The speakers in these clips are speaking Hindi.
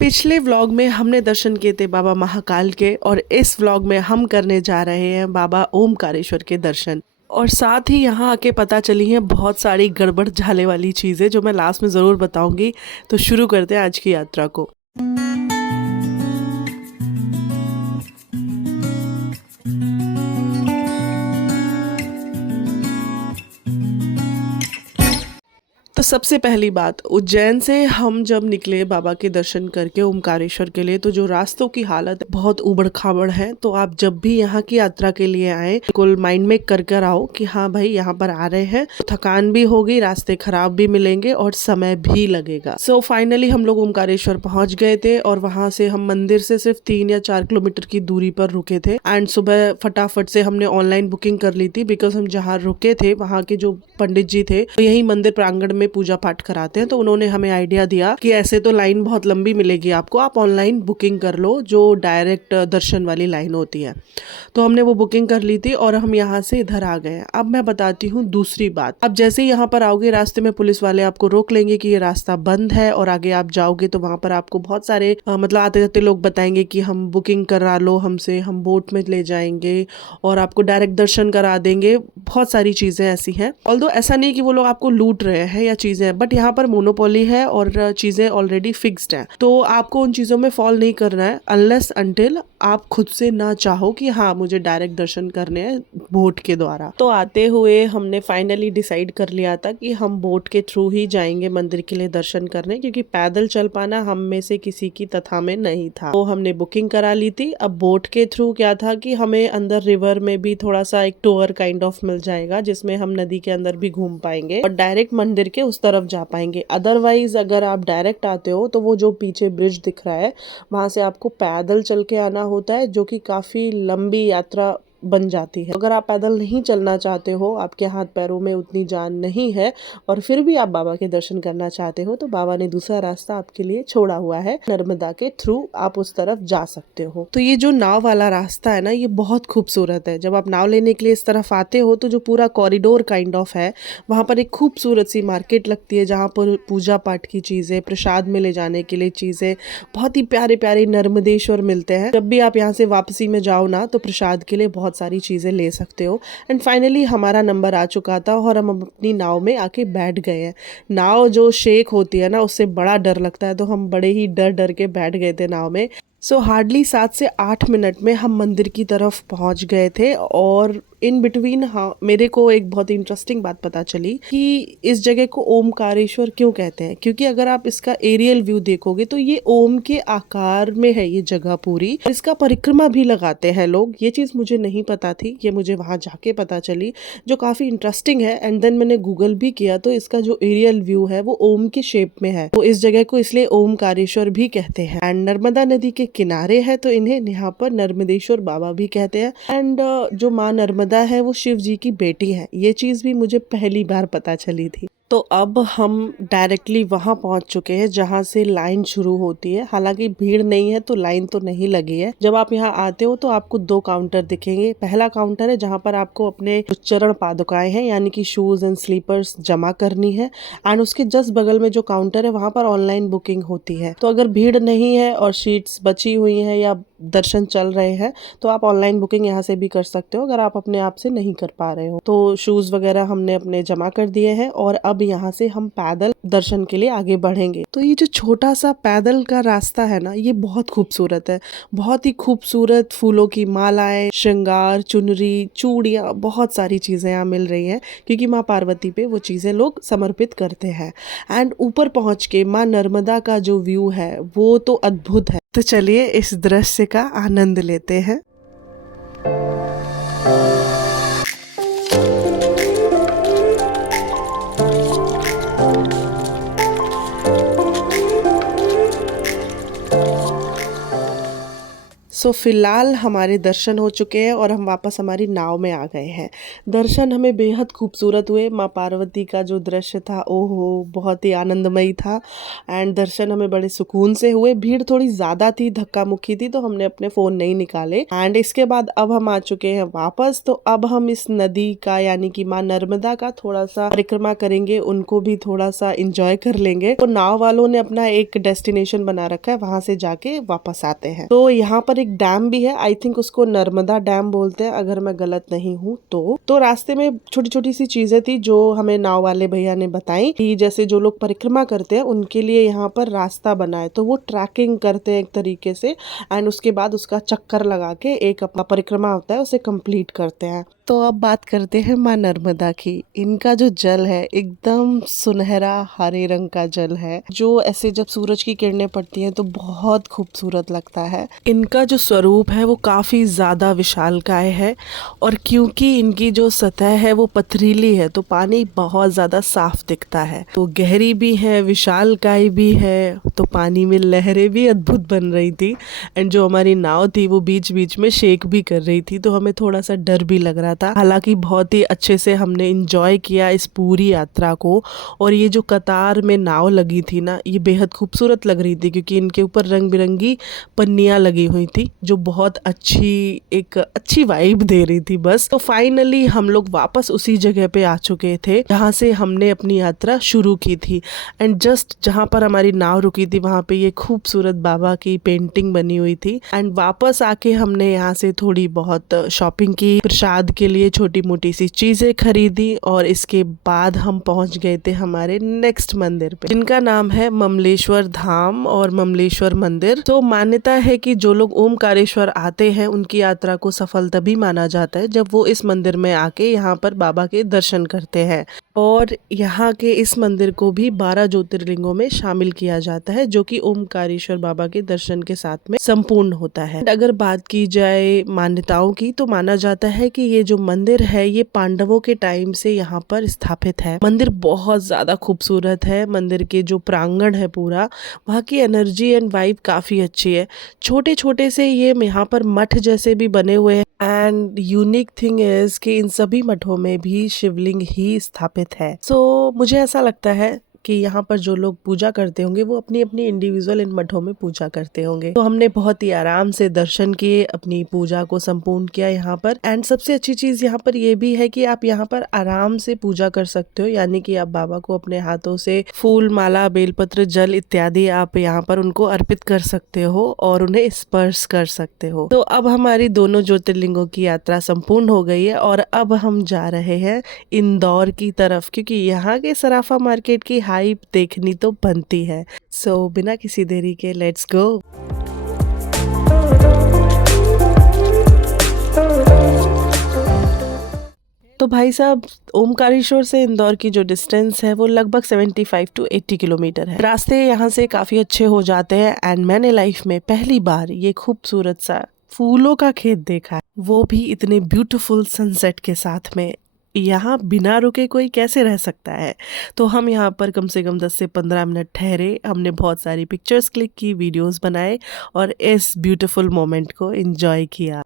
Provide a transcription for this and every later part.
पिछले व्लॉग में हमने दर्शन किए थे बाबा महाकाल के और इस व्लॉग में हम करने जा रहे हैं बाबा ओमकारेश्वर के दर्शन। और साथ ही यहाँ आके पता चली हैं बहुत सारी गड़बड़ झाले वाली चीज़ें जो मैं लास्ट में ज़रूर बताऊंगी। तो शुरू करते हैं आज की यात्रा को। तो सबसे पहली बात, उज्जैन से हम जब निकले बाबा के दर्शन करके ओमकारेश्वर के लिए, तो जो रास्तों की हालत बहुत उबड़ खाबड़ है। तो आप जब भी यहाँ की यात्रा के लिए आए, बिल्कुल माइंड में कर आओ कि हाँ भाई यहाँ पर आ रहे हैं, तो थकान भी होगी, रास्ते खराब भी मिलेंगे और समय भी लगेगा। सो फाइनली हम लोग ओमकारेश्वर पहुंच गए थे और वहां से हम मंदिर से सिर्फ 3 या 4 किलोमीटर की दूरी पर रुके थे। एंड सुबह फटाफट से हमने ऑनलाइन बुकिंग कर ली थी, बिकॉज हम जहाँ रुके थे वहाँ के जो पंडित जी थे तो यही मंदिर प्रांगण में पूजा पाठ कराते हैं। तो उन्होंने हमें आइडिया दिया कि ऐसे तो लाइन बहुत लंबी मिलेगी आपको, आप ऑनलाइन बुकिंग कर लो जो डायरेक्ट दर्शन वाली लाइन होती है। तो हमने वो बुकिंग कर ली थी और हम यहाँ से इधर आ गए हैं। अब मैं बताती हूँ दूसरी बात। अब जैसे ही यहाँ पर आओगे, रास्ते में पुलिस वाले आपको रोक लेंगे कि ये रास्ता बंद है, और आगे आप जाओगे तो वहां पर आपको बहुत सारे मतलब आते जाते लोग बताएंगे कि हम बुकिंग करा लो हमसे, हम बोट में ले जाएंगे और आपको डायरेक्ट दर्शन करा देंगे। बहुत सारी चीजें ऐसी हैं। ऑल्दो ऐसा नहीं कि वो लोग आपको लूट रहे हैं या चीजें, बट यहाँ पर मोनोपोली है और चीजें ऑलरेडी फिक्स्ड हैं। तो आपको उन चीजों में फॉल नहीं करना है अनलेस अनटिल आप खुद से ना चाहो कि हाँ मुझे डायरेक्ट दर्शन करने हैं बोट के द्वारा। तो आते हुए हमने फाइनली डिसाइड कर लिया था कि हम बोट के थ्रू ही जाएंगे मंदिर के लिए दर्शन करने, क्योंकि पैदल चल पाना हम में से किसी की तथा में नहीं था। तो हमने बुकिंग करा ली थी। अब बोट के थ्रू क्या था कि हमें अंदर रिवर में भी थोड़ा सा एक टूर काइंड ऑफ मिल जाएगा, जिसमें हम नदी के अंदर भी घूम पाएंगे और डायरेक्ट मंदिर के उस तरफ जा पाएंगे। अदरवाइज अगर आप डायरेक्ट आते हो तो वो जो पीछे ब्रिज दिख रहा है वहां से आपको पैदल चल के आना होता है, जो कि काफी लंबी यात्रा बन जाती है। अगर आप पैदल नहीं चलना चाहते हो, आपके हाथ पैरों में उतनी जान नहीं है और फिर भी आप बाबा के दर्शन करना चाहते हो, तो बाबा ने दूसरा रास्ता आपके लिए छोड़ा हुआ है। नर्मदा के थ्रू आप उस तरफ जा सकते हो। तो ये जो नाव वाला रास्ता है ना, ये बहुत खूबसूरत है। जब आप नाव लेने के लिए इस तरफ आते हो तो जो पूरा कॉरिडोर काइंड ऑफ है, वहां पर एक खूबसूरत सी मार्केट लगती है जहाँ पर पूजा पाठ की चीजें, प्रसाद में ले जाने के लिए चीजें, बहुत ही प्यारे प्यारे नर्मदेश्वर मिलते हैं। जब भी आप यहाँ से वापसी में जाओ ना, तो प्रसाद के लिए बहुत सारी चीजें ले सकते हो। एंड फाइनली हमारा नंबर आ चुका था और हम अपनी नाव में आके बैठ गए हैं। नाव जो शेक होती है ना, उससे बड़ा डर लगता है, तो हम बड़े ही डर डर के बैठ गए थे नाव में। सो हार्डली 7 से 8 मिनट में हम मंदिर की तरफ पहुंच गए थे। और इन बिटवीन हाँ, मेरे को एक बहुत इंटरेस्टिंग बात पता चली कि इस जगह को ओमकारेश्वर क्यों कहते हैं। क्योंकि अगर आप इसका एरियल व्यू देखोगे तो ये ओम के आकार में है ये जगह पूरी। इसका परिक्रमा भी लगाते हैं लोग। ये चीज मुझे नहीं पता थी, ये मुझे वहां जाके पता चली, जो काफी इंटरेस्टिंग है। एंड देन मैंने गूगल भी किया तो इसका जो एरियल व्यू है वो ओम के शेप में है। तो इस जगह को इसलिए ओमकारेश्वर भी कहते हैं। एंड नर्मदा नदी के किनारे है तो इन्हें यहाँ पर नर्मदेश्वर बाबा भी कहते हैं। एंड जो माँ नर्मदा है वो शिव जी की बेटी है। ये चीज भी मुझे पहली बार पता चली थी। तो अब हम डायरेक्टली वहां पहुंच चुके हैं जहां से लाइन शुरू होती है। हालांकि भीड़ नहीं है तो लाइन तो नहीं लगी है। जब आप यहाँ आते हो तो आपको 2 काउंटर दिखेंगे। पहला काउंटर है जहां पर आपको अपने चरण पादुकाएं हैं यानी कि शूज एंड स्लीपर्स जमा करनी है। एंड उसके जस्ट बगल में जो काउंटर है वहां पर ऑनलाइन बुकिंग होती है। तो अगर भीड़ नहीं है और सीट्स बची हुई है या दर्शन चल रहे हैं तो आप ऑनलाइन बुकिंग यहाँ से भी कर सकते हो, अगर आप अपने आप से नहीं कर पा रहे हो। तो शूज वगैरह हमने अपने जमा कर दिए हैं और अब यहाँ से हम पैदल दर्शन के लिए आगे बढ़ेंगे। तो ये जो छोटा सा पैदल का रास्ता है ना, ये बहुत खूबसूरत है। बहुत ही खूबसूरत फूलों की मालाएं, श्रृंगार, चुनरी, चूड़ियाँ, बहुत सारी चीजें यहाँ मिल रही हैं, क्योंकि माँ पार्वती पे वो चीजें लोग समर्पित करते हैं। एंड ऊपर पहुंच के माँ नर्मदा का जो व्यू है वो तो अद्भुत है। तो चलिए इस दृश्य का आनंद लेते हैं। सो फिलहाल हमारे दर्शन हो चुके हैं और हम वापस हमारी नाव में आ गए हैं। दर्शन हमें बेहद खूबसूरत हुए। माँ पार्वती का जो दृश्य था, ओहो, बहुत ही आनंदमयी था। एंड दर्शन हमें बड़े सुकून से हुए। भीड़ थोड़ी ज़्यादा थी, धक्का मुक्की थी, तो हमने अपने फ़ोन नहीं निकाले। एंड इसके बाद अब हम आ चुके हैं वापस। तो अब हम इस नदी का, यानी कि माँ नर्मदा का थोड़ा सा परिक्रमा करेंगे, उनको भी थोड़ा सा इंजॉय कर लेंगे। तो नाव वालों ने अपना एक डेस्टिनेशन बना रखा है, वहां से जाके वापस आते हैं। तो यहाँ पर एक डैम भी है, आई थिंक उसको नर्मदा डैम बोलते हैं अगर मैं गलत नहीं हूँ तो रास्ते में छोटी छोटी सी चीजें थी जो हमें नाव वाले भैया ने बताई कि जैसे जो लोग परिक्रमा करते हैं उनके लिए यहाँ पर रास्ता बना है, तो वो ट्रैकिंग करते हैं एक तरीके से। एंड उसके बाद उसका चक्कर लगा के एक अपना परिक्रमा होता है उसे कंप्लीट करते हैं। तो अब बात करते हैं माँ नर्मदा की। इनका जो जल है एकदम सुनहरा हरे रंग का जल है, जो ऐसे जब सूरज की किरणें पड़ती हैं तो बहुत खूबसूरत लगता है। इनका जो स्वरूप है वो काफ़ी ज़्यादा विशालकाय है, और क्योंकि इनकी जो सतह है वो पथरीली है तो पानी बहुत ज़्यादा साफ दिखता है। तो गहरी भी है, विशालकाय भी है, तो पानी में लहरें भी अद्भुत बन रही थी। एंड जो हमारी नाव थी वो बीच बीच में शेक भी कर रही थी, तो हमें थोड़ा सा डर भी लग रहा था। हालांकि बहुत ही अच्छे से हमने इंजॉय किया इस पूरी यात्रा को। और ये जो कतार में नाव लगी थी ना, ये बेहद खूबसूरत लग रही थी क्योंकि इनके ऊपर रंग बिरंगी पन्नियां लगी हुई थी जो बहुत अच्छी वाइब दे रही थी बस। तो फाइनली हम लोग वापस उसी जगह पे आ चुके थे जहाँ से हमने अपनी यात्रा शुरू की थी। एंड जस्ट जहाँ पर हमारी नाव रुकी थी वहाँ पे ये खूबसूरत बाबा की पेंटिंग बनी हुई थी। एंड वापस आके हमने यहाँ से थोड़ी बहुत शॉपिंग की, प्रसाद के लिए छोटी मोटी सी चीजें खरीदी, और इसके बाद हम पहुंच गए थे हमारे नेक्स्ट मंदिर पे, जिनका नाम है ममलेश्वर धाम और ममलेश्वर मंदिर। तो मान्यता है कि जो लोग ओमकारेश्वर आते हैं उनकी यात्रा को सफल तभी माना जाता है जब वो इस मंदिर में आके यहाँ पर बाबा के दर्शन करते हैं। और यहाँ के इस मंदिर को भी 12 ज्योतिर्लिंगों में शामिल किया जाता है, जो कि ओमकारेश्वर बाबा के दर्शन के साथ में संपूर्ण होता है। अगर बात की जाए मान्यताओं की, तो माना जाता है कि ये जो मंदिर है ये पांडवों के टाइम से यहाँ पर स्थापित है। मंदिर बहुत ज्यादा खूबसूरत है। मंदिर के जो प्रांगण है पूरा, वहाँ की एनर्जी एंड वाइब काफी अच्छी है। छोटे छोटे से ये यहाँ पर मठ जैसे भी बने हुए हैं। एंड यूनिक थिंग इज कि इन सभी मठों में भी शिवलिंग ही स्थापित है। सो मुझे ऐसा लगता है कि यहाँ पर जो लोग पूजा करते होंगे वो अपनी अपनी इंडिविजुअल इन मठों में पूजा करते होंगे। तो हमने बहुत ही आराम से दर्शन किए, अपनी पूजा को संपूर्ण किया यहाँ पर। एंड सबसे अच्छी चीज यहाँ पर ये भी है कि आप यहाँ पर आराम से पूजा कर सकते हो, यानी कि आप बाबा को अपने हाथों से फूल, माला, बेलपत्र, जल इत्यादि आप यहाँ पर उनको अर्पित कर सकते हो और उन्हें स्पर्श कर सकते हो। तो अब हमारी दोनों ज्योतिर्लिंगों की यात्रा संपूर्ण हो गई है और अब हम जा रहे हैं इंदौर की तरफ, क्योंकि यहाँ के सराफा मार्केट की हाइप देखनी तो बनती है। सो बिना किसी देरी के लेट्स गो। तो भाई साहब, ओमकारेश्वर से इंदौर की जो डिस्टेंस है वो लगभग 75 to 80 किलोमीटर है। रास्ते यहाँ से काफी अच्छे हो जाते हैं। एंड मैंने लाइफ में पहली बार ये खूबसूरत सा फूलों का खेत देखा है, वो भी इतने ब्यूटीफुल सनसेट के साथ में। यहाँ बिना रुके कोई कैसे रह सकता है। तो हम यहाँ पर कम से कम 10 से 15 मिनट ठहरे। हमने बहुत सारी पिक्चर्स क्लिक की, वीडियोस बनाए और इस ब्यूटीफुल मोमेंट को एंजॉय किया।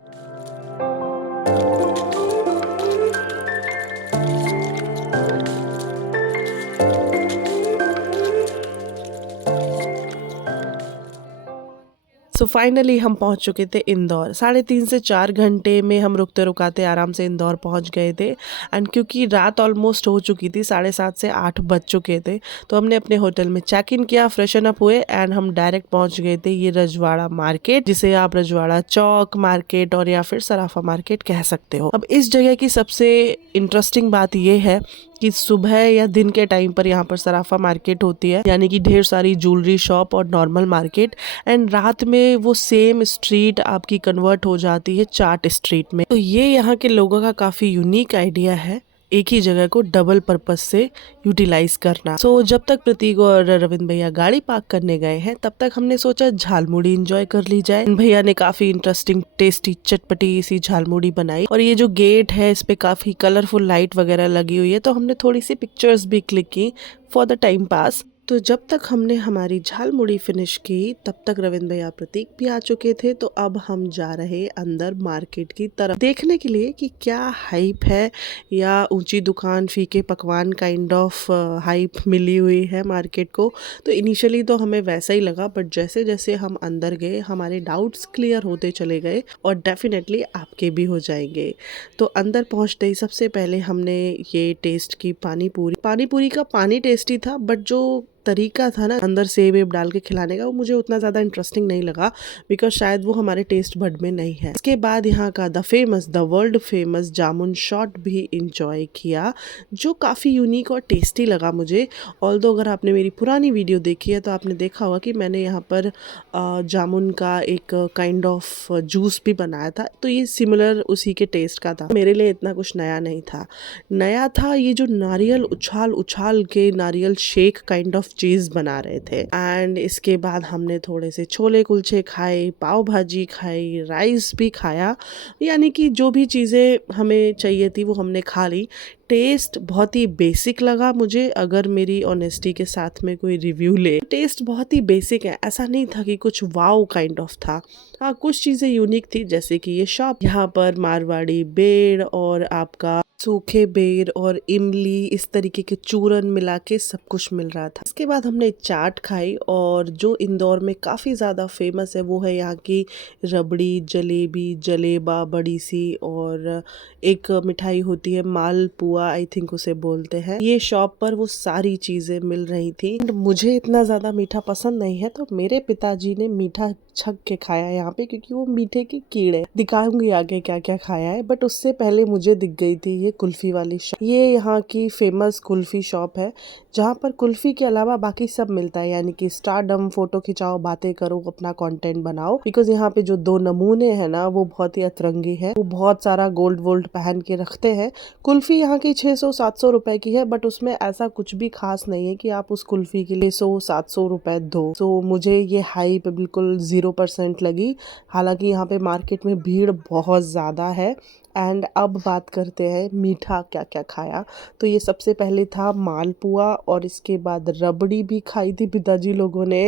सो फाइनली हम पहुंच चुके थे इंदौर। 3.5 से 4 घंटे में हम रुकते रुकाते आराम से इंदौर पहुंच गए थे। एंड क्योंकि रात ऑलमोस्ट हो चुकी थी, 7:30 से 8 बज चुके थे, तो हमने अपने होटल में चेक इन किया, फ्रेशन अप हुए एंड हम डायरेक्ट पहुंच गए थे ये रजवाड़ा मार्केट, जिसे आप रजवाड़ा चौक मार्केट और या फिर सराफा मार्केट कह सकते हो। अब इस जगह की सबसे इंटरेस्टिंग बात ये है कि सुबह या दिन के टाइम पर यहाँ पर सराफा मार्केट होती है, यानी कि ढेर सारी ज्वेलरी शॉप और नॉर्मल मार्केट। एंड रात में वो सेम स्ट्रीट आपकी कन्वर्ट हो जाती है चाट स्ट्रीट में। तो ये यहाँ के लोगों का काफी यूनिक आइडिया है, एक ही जगह को डबल पर्पस से यूटिलाइज करना। सो जब तक प्रतीक और रविंद्र भैया गाड़ी पार्क करने गए हैं, तब तक हमने सोचा झालमुड़ी एंजॉय कर ली जाए। भैया ने काफी इंटरेस्टिंग टेस्टी चटपटी सी झालमुड़ी बनाई, और ये जो गेट है इस पे काफी कलरफुल लाइट वगैरह लगी हुई है, तो हमने थोड़ी सी पिक्चर्स भी क्लिक की फॉर द टाइम पास। तो जब तक हमने हमारी झाल मुड़ी फिनिश की तब तक रविंद्र भैया प्रतीक भी आ चुके थे। तो अब हम जा रहे अंदर मार्केट की तरफ देखने के लिए कि क्या हाइप है या ऊंची दुकान फीके पकवान काइंड ऑफ हाइप मिली हुई है मार्केट को। तो इनिशियली तो हमें वैसा ही लगा, बट जैसे जैसे हम अंदर गए हमारे डाउट्स क्लियर होते चले गए और डेफिनेटली आपके भी हो जाएंगे। तो अंदर पहुंचते ही सबसे पहले हमने ये टेस्ट की पानी पूरी का पानी टेस्टी था, बट जो तरीका था ना अंदर सेब वेब डाल के खिलाने का, वो मुझे उतना ज़्यादा इंटरेस्टिंग नहीं लगा, बिकॉज शायद वो हमारे टेस्ट बड में नहीं है। इसके बाद यहाँ का the world famous jamun shot भी इंजॉय किया, जो काफ़ी यूनिक और टेस्टी लगा मुझे। ऑल्दो अगर आपने मेरी पुरानी वीडियो देखी है तो आपने देखा होगा कि मैंने यहाँ पर जामुन का एक काइंड ऑफ जूस भी बनाया था, तो ये सिमिलर उसी के टेस्ट का था। मेरे लिए इतना कुछ नया नहीं था। नया था ये जो नारियल उछाल उछाल के नारियल शेक काइंड ऑफ चीज बना रहे थे। एंड इसके बाद हमने थोड़े से छोले कुलचे खाए, पाव भाजी खाई, राइस भी खाया, यानी कि जो भी चीज़ें हमें चाहिए थी वो हमने खा ली। टेस्ट बहुत ही बेसिक लगा मुझे, अगर मेरी ऑनेस्टी के साथ में कोई रिव्यू ले, टेस्ट बहुत ही बेसिक है। ऐसा नहीं था कि कुछ वाव काइंड ऑफ था। हाँ, कुछ चीज़ें यूनिक थी, जैसे कि ये शॉप, यहाँ पर मारवाड़ी बेर और आपका सूखे बेर और इमली इस तरीके के चूरन मिला के सब कुछ मिल रहा था। इसके बाद हमने चाट खाई, और जो इंदौर में काफ़ी ज़्यादा फेमस है वो है यहाँ की रबड़ी, जलेबी, जलेबा बड़ी सी, और एक मिठाई होती है मालपुआ आई थिंक उसे बोलते हैं। ये शॉप पर वो सारी चीज़ें मिल रही थी। मुझे इतना ज़्यादा मीठा पसंद नहीं है, तो मेरे पिताजी ने मीठा छक के खाया यहाँ पे, क्योंकि वो मीठे के कीड़े। दिखाऊंगी आगे क्या क्या खाया है, बट उससे पहले मुझे दिख गई थी ये कुल्फी वाली शॉप। ये यहाँ की फेमस कुल्फी शॉप है, जहाँ पर कुल्फी के अलावा बाकी सब मिलता है, यानी कि स्टारडम, फोटो खिंचाओ, बातें करो, अपना कंटेंट बनाओ। बिकॉज यहाँ पे जो दो नमूने हैं ना वो बहुत ही अतरंगी है, वो बहुत सारा गोल्ड वोल्ड पहन के रखते हैं। कुल्फी यहाँ की 600-700 रुपए की है, बट उसमें ऐसा कुछ भी खास नहीं है कि आप उस कुल्फी के लिए 100-700 रुपए दो। तो मुझे ये हाइप बिल्कुल 0% लगी। हालांकि यहाँ पे मार्केट में भीड़ बहुत ज़्यादा है। एंड अब बात करते हैं मीठा क्या क्या खाया। तो ये सबसे पहले था मालपुआ, और इसके बाद रबड़ी भी खाई थी पिताजी लोगों ने,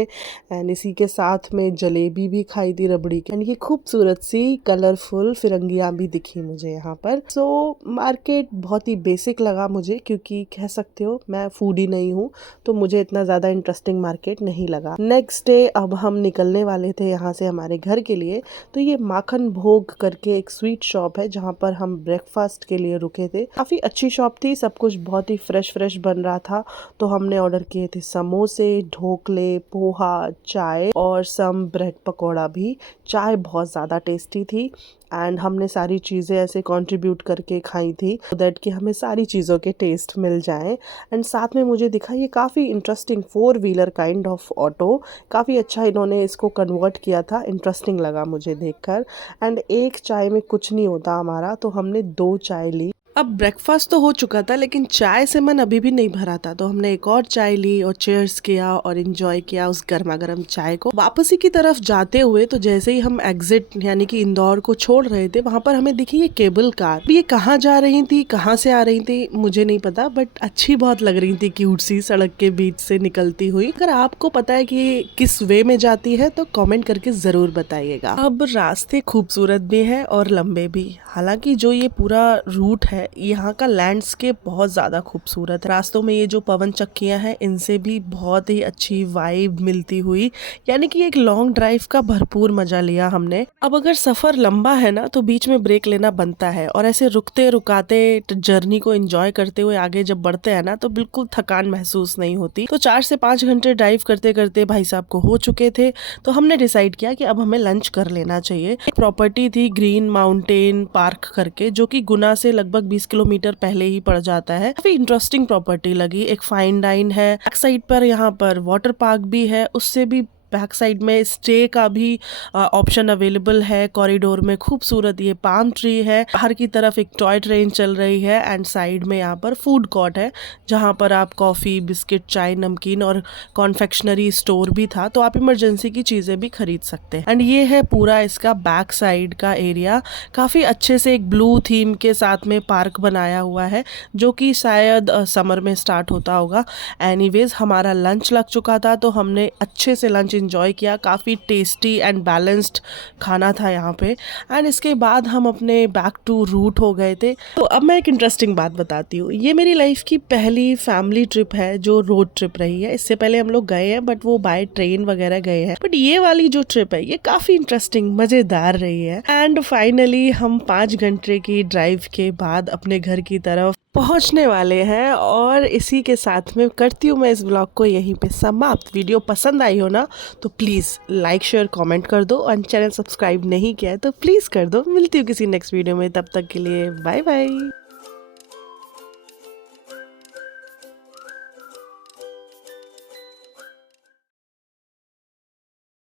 एंड इसी के साथ में जलेबी भी खाई थी रबड़ी की। एंड ये खूबसूरत सी कलरफुल फिरंगियाँ भी दिखी मुझे यहाँ पर। सो मार्केट बहुत ही बेसिक लगा मुझे, क्योंकि कह सकते हो मैं फूडी नहीं हूँ, तो मुझे इतना ज़्यादा इंटरेस्टिंग मार्केट नहीं लगा। नेक्स्ट डे अब हम निकलने वाले थे यहाँ से हमारे घर के लिए। तो ये माखन भोग करके एक स्वीट शॉप है, जहाँ पर हम ब्रेकफास्ट के लिए रुके थे। काफ़ी अच्छी शॉप थी, सब कुछ बहुत ही फ्रेश बन रहा था। तो हमने ऑर्डर किए थे समोसे, ढोकले, पोहा, चाय और सम ब्रेड पकौड़ा भी। चाय बहुत ज़्यादा टेस्टी थी, एंड हमने सारी चीज़ें ऐसे कंट्रीब्यूट करके खाई थी, सो दैट कि हमें सारी चीज़ों के टेस्ट मिल जाएं। एंड साथ में मुझे दिखा ये काफ़ी interesting 4 wheeler kind of auto, काफ़ी अच्छा इन्होंने इसको कन्वर्ट किया था, इंटरेस्टिंग लगा मुझे देखकर। एंड एक चाय में कुछ नहीं होता हमारा, तो हमने 2 चाय ली। अब ब्रेकफास्ट तो हो चुका था, लेकिन चाय से मन अभी भी नहीं भरा था, तो हमने एक और चाय ली और चेयर्स किया और एंजॉय किया उस गर्मा गर्म चाय को। वापसी की तरफ जाते हुए तो जैसे ही हम एग्जिट यानी कि इंदौर को छोड़ रहे थे, वहां पर हमें दिखी ये केबल कार। ये कहाँ जा रही थी, कहाँ से आ रही थी मुझे नहीं पता, बट अच्छी बहुत लग रही थी, क्यूट सी सड़क के बीच से निकलती हुई। अगर आपको पता है कि किस वे में जाती है तो कॉमेंट करके जरूर बताइएगा। अब रास्ते खूबसूरत भी है और लंबे भी। हालांकि जो ये पूरा रूट है, यहाँ का लैंडस्केप बहुत ज़्यादा खूबसूरत है। रास्तों में ये जो पवन चक्कियाँ हैं, इनसे भी बहुत ही अच्छी वाइब मिलती हुई, यानी कि एक लॉन्ग ड्राइव का भरपूर मजा लिया हमने। अब अगर सफ़र लंबा है ना तो बीच में ब्रेक लेना बनता है, और ऐसे रुकते रुकाते जर्नी को एंजॉय करते हुए आगे जब बढ़ते हैं ना तो बिल्कुल थकान महसूस नहीं होती। तो 4 से 5 घंटे ड्राइव करते करते भाई साहब को हो चुके थे, तो हमने डिसाइड किया कि अब हमें लंच कर लेना चाहिए। एक प्रॉपर्टी थी ग्रीन माउंटेन पार्क करके, जो कि गुना से लगभग 20 किलोमीटर पहले ही पड़ जाता है। काफी इंटरेस्टिंग प्रॉपर्टी लगी। एक फाइन डाइन है, बैक साइड पर यहाँ पर वाटर पार्क भी है, उससे भी बैक साइड में स्टे का भी ऑप्शन अवेलेबल है। कॉरिडोर में खूबसूरत ये पाम ट्री है, बाहर की तरफ एक टॉय ट्रेन चल रही है एंड साइड में यहाँ पर फूड कोर्ट है जहाँ पर आप कॉफ़ी, बिस्किट, चाय, नमकीन और कॉन्फेक्शनरी स्टोर भी था, तो आप इमरजेंसी की चीज़ें भी खरीद सकते हैं। एंड ये है पूरा इसका बैक साइड का एरिया, काफ़ी अच्छे से एक ब्लू थीम के साथ में पार्क बनाया हुआ है जो कि शायद समर में स्टार्ट होता होगा। एनीवेज हमारा लंच लग चुका था तो हमने अच्छे से लंच एंजॉय किया, काफ़ी टेस्टी एंड बैलेंस्ड खाना था यहाँ पे। एंड इसके बाद हम अपने बैक टू रूट हो गए थे। तो अब मैं एक इंटरेस्टिंग बात बताती हूँ, ये मेरी लाइफ की पहली फैमिली ट्रिप है जो रोड ट्रिप रही है। इससे पहले हम लोग गए हैं बट वो बाय ट्रेन वगैरह गए हैं, बट ये वाली जो ट्रिप है ये काफ़ी इंटरेस्टिंग, मज़ेदार रही है। एंड फाइनली हम 5 घंटे की ड्राइव के बाद अपने घर की तरफ पहुंचने वाले हैं और इसी के साथ में करती हूँ मैं इस ब्लॉग को यहीं पे समाप्त। वीडियो पसंद आई हो ना तो प्लीज़ लाइक, शेयर, कमेंट कर दो और चैनल सब्सक्राइब नहीं किया है तो प्लीज़ कर दो। मिलती हूँ किसी नेक्स्ट वीडियो में, तब तक के लिए बाय बाय।